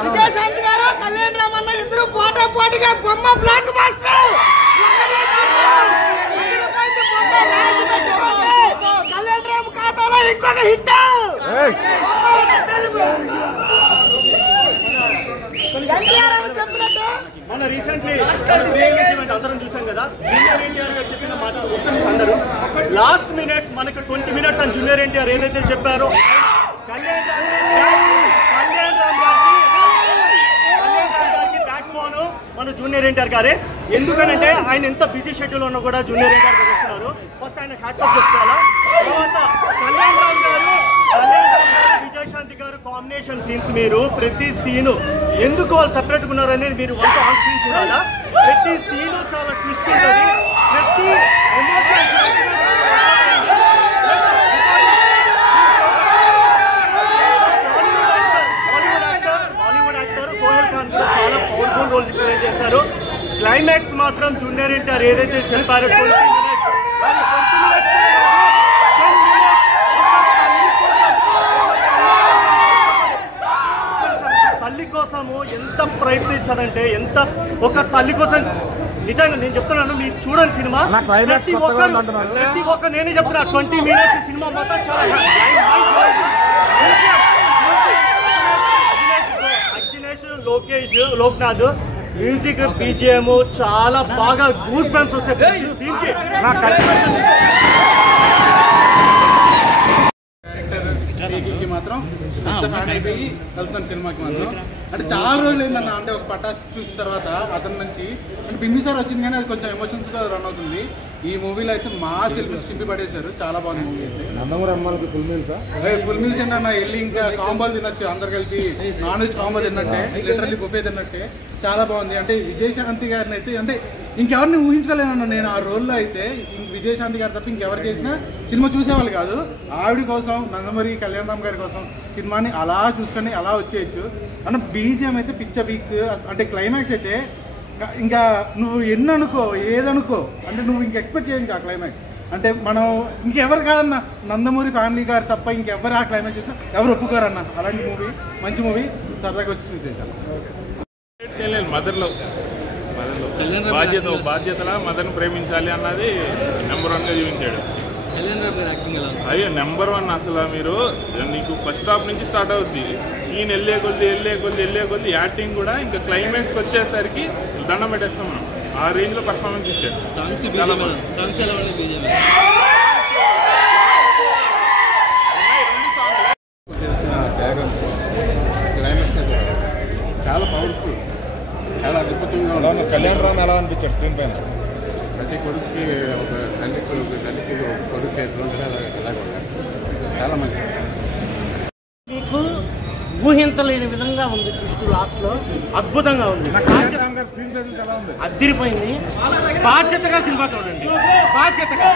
విజయశాంతి గారు కళ్యాణ్ రామ్ అన్న ఇద్దరు పోటాపోటీగా బొమ్మ బ్లాక్ మాస్టర్ కళ్యాణ్ రామ్ ఖాతాలో ఇంకొక హిట్ చెప్పినట్టు మన రీసెంట్లీ అందరం చూసాం కదా. జూనియర్ ఎన్టీఆర్ గారు చెప్పిన మాట అందరూ లాస్ట్ మినిట్స్ మనకు 20 minutes అని జూనియర్ ఎన్టీఆర్ ఏదైతే చెప్పారో కళ్యాణ్ రామ్ గారికి బ్యాక్ బోన్ మన జూనియర్ ఎన్టీఆర్ గారే. ఎందుకనంటే ఆయన ఎంత బిజీ షెడ్యూల్ ఉన్నా కూడా జూనియర్ ఎన్టీఆర్ గారు వస్తున్నారు. ఫస్ట్ ఆయన హ్యాట్సాప్ చెప్తారా, తర్వాత కళ్యాణ్ రామ్ గారు విజయశాంతి గారు కాంబినేషన్ సీన్స్ మీరు ప్రతి సీను ఎందుకు వాళ్ళు సెపరేట్గా ఉన్నారు అనేది మీరు వంట ఆన్ స్క్రీన్ చూడాలా. ప్రతి సీను చాలా ట్విస్ట్ ఉంటుంది, ప్రతి ఎమోషన్ బాలీవుడ్ యాక్టర్ సోహెల్ ఖాన్ కూడా చాలా పవర్ఫుల్ రోల్ ప్లే చేశారు. క్లైమాక్స్ మాత్రం జూనియర్ ఎన్టీఆర్ ఏదైతే చెప్పారో 20 minutes తల్లి కోసము ఎంత ప్రయత్నిస్తాడంటే, ఎంత ఒక తల్లి కోసం నిజంగా నేను చెప్తున్నాను. మీరు చూడండి సినిమా ప్రతి ఒక్క నేనే చెప్తున్నా 20 minutes సినిమా మొత్తం చాలా అఖిలేష్ లోక్నాథ్ మ్యూజిక్ బీజిఎం చాలా బాగా గూస్ బంప్స్ వస్తాయి సీన్కి. మాత్రం పెద్ద ఫ్యాన్ అయిపోయి వెళ్తాను సినిమాకి మాత్రం. అంటే చాలా రోజులు ఏందన్న, అంటే ఒక పటాస్ చూసిన తర్వాత అతని నుంచి అంటే బిన్నిసారి వచ్చింది కానీ అది కొంచెం ఎమోషన్స్గా రన్ అవుతుంది. ఈ మూవీలో అయితే మా సింపి పడేశారు, చాలా బాగుంది మూవీ అయితే. ఫుల్ మీల్స్ ఏంటన్నా వెళ్ళి ఇంకా కాంబోలు తినొచ్చు, అందరు కలిపి నాన్ వెజ్ కాంబో తిన్నట్టే, లిటరల్లీ బుఫే తిన్నట్టే చాలా బాగుంది. అంటే విజయశాంతి గారిని అయితే అంటే ఇంకెవరిని ఊహించుకోలేనన్నా నేను ఆ రోల్లో అయితే. విజయశాంతి గారు తప్ప ఇంకెవరు చేసినా సినిమా చూసేవాళ్ళు కాదు. ఆవిడ కోసం నందమూరి కళ్యాణ్ రామ్ గారి కోసం సినిమాని అలా చూసుకొని అలా వచ్చేయచ్చు అన్న. బీజిఎం అయితే పిచ్చ పీక్స్, అంటే క్లైమాక్స్ అయితే ఇంకా నువ్వు ఎన్ననుకో ఏదనుకో అంటే నువ్వు ఇంక ఎక్స్పెక్ట్ చేయ ఇంకా క్లైమాక్స్. అంటే మనం ఇంకెవరు కాదన్న, నందమూరి ఫ్యామిలీ గారు తప్ప ఇంకెవరు ఆ క్లైమాక్స్ చేసినా ఎవరు ఒప్పుకోరన్న. అలాంటి మూవీ, మంచి మూవీ, సరదాగా వచ్చి చూసేసాను. మదర్లో బాధ్యతలా మదర్ని ప్రేమించాలి అన్నది నెంబర్ 1గా చూపించాడు. అయ్యో నెంబర్ 1 అసలు. మీరు నీకు ఫస్ట్ హాఫ్ నుంచి స్టార్ట్ అవుద్ది సీన్ వెళ్ళే కొద్ది యాక్టింగ్ కూడా ఇంకా క్లైమాక్స్కి వచ్చేసరికి దండం పెట్టేస్తాం మనం. ఆ రేంజ్లో పర్ఫార్మెన్స్ ఇచ్చాడు. చాలా పవర్ఫుల్, చాలా అద్భుతంగా ఉంది. కళ్యాణ్ రామ్ ఎలా అనిపించాడు స్క్రీన్ పైన? ప్రతి కొడుకుకి ఒక తల్లికి ఒక కొడుకు ఎలాగ చాలా మంచి. మీకు ఊహించలేని విధంగా ఉంది ట్విస్ట్ లాస్ట్లో, అద్భుతంగా ఉంది, అదిరిపోయింది. బాధ్యతగా సినిమా చూడండి, బాధ్యతగా.